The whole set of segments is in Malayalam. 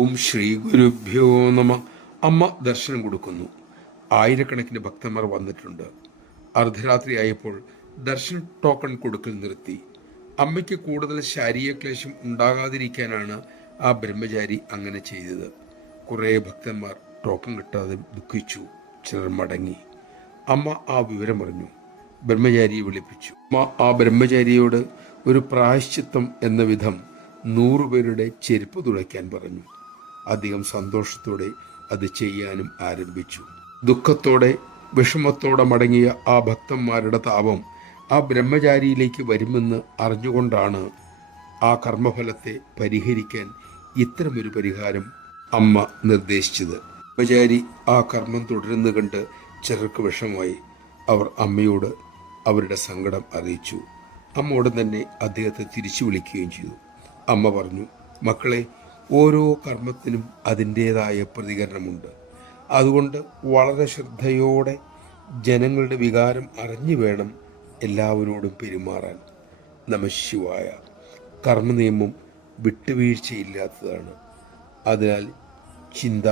ഓം ശ്രീ ഗുരുഭ്യോ നമ. അമ്മ ദർശനം കൊടുക്കുന്നു. ആയിരക്കണക്കിന് ഭക്തന്മാർ വന്നിട്ടുണ്ട്. അർദ്ധരാത്രിയായപ്പോൾ ദർശന ടോക്കൺ കൊടുക്കൽ നിർത്തി. അമ്മയ്ക്ക് കൂടുതൽ ശാരീരിക ക്ലേശം ഉണ്ടാകാതിരിക്കാനാണ് ആ ബ്രഹ്മചാരി അങ്ങനെ ചെയ്തത്. കുറേ ഭക്തന്മാർ ടോക്കൺ കിട്ടാതെ ദുഃഖിച്ചു. ചിലർ മടങ്ങി. അമ്മ ആ വിവരമറിഞ്ഞു. ബ്രഹ്മചാരിയെ വിളിപ്പിച്ചു. അമ്മ ആ ബ്രഹ്മചാരിയോട് ഒരു പ്രായശ്ചിത്തം എന്ന വിധം 100 പേരുടെ ചെരുപ്പ് തുളയ്ക്കാൻ പറഞ്ഞു. അധികം സന്തോഷത്തോടെ അത് ചെയ്യാനും ആരംഭിച്ചു. ദുഃഖത്തോടെ വിഷമത്തോടെ മടങ്ങിയ ആ ഭക്തന്മാരുടെ താപം ആ ബ്രഹ്മചാരിയിലേക്ക് വരുമെന്ന് അറിഞ്ഞുകൊണ്ടാണ് ആ കർമ്മഫലത്തെ പരിഹരിക്കാൻ ഇത്തരമൊരു പരിഹാരം അമ്മ നിർദ്ദേശിച്ചത്. ബ്രഹ്മചാരി ആ കർമ്മം തുടരുന്നു കണ്ട് ചിലർക്ക് വിഷമമായി. അവർ അമ്മയോട് അവരുടെ സങ്കടം അറിയിച്ചു. അമ്മ ഉടൻ തന്നെ അദ്ദേഹത്തെ തിരിച്ചു വിളിക്കുകയും ചെയ്തു. അമ്മ പറഞ്ഞു, മക്കളെ, ഓരോ കർമ്മത്തിനും അതിൻ്റേതായ പ്രതികരണമുണ്ട്. അതുകൊണ്ട് വളരെ ശ്രദ്ധയോടെ ജനങ്ങളുടെ വികാരം അറിഞ്ഞു വേണം എല്ലാവരോടും പെരുമാറാൻ. നമഃശിവായ. കർമ്മനിയമം വിട്ടുവീഴ്ചയില്ലാത്തതാണ്. അതിനാൽ ചിന്ത,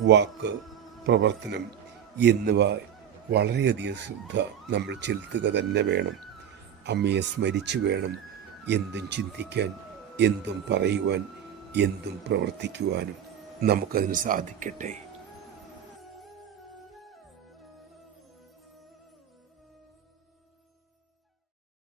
വാക്ക്, പ്രവർത്തനം എന്നിവ വളരെയധികം ശ്രദ്ധ നമ്മൾ ചെലുത്തുക തന്നെ വേണം. അമ്മയെ സ്മരിച്ചു വേണം എന്തും ചിന്തിക്കാൻ, എന്തും പറയുവാൻ, എന്തും പ്രവർത്തിക്കുവാനും. നമുക്കതിന് സാധിക്കട്ടെ.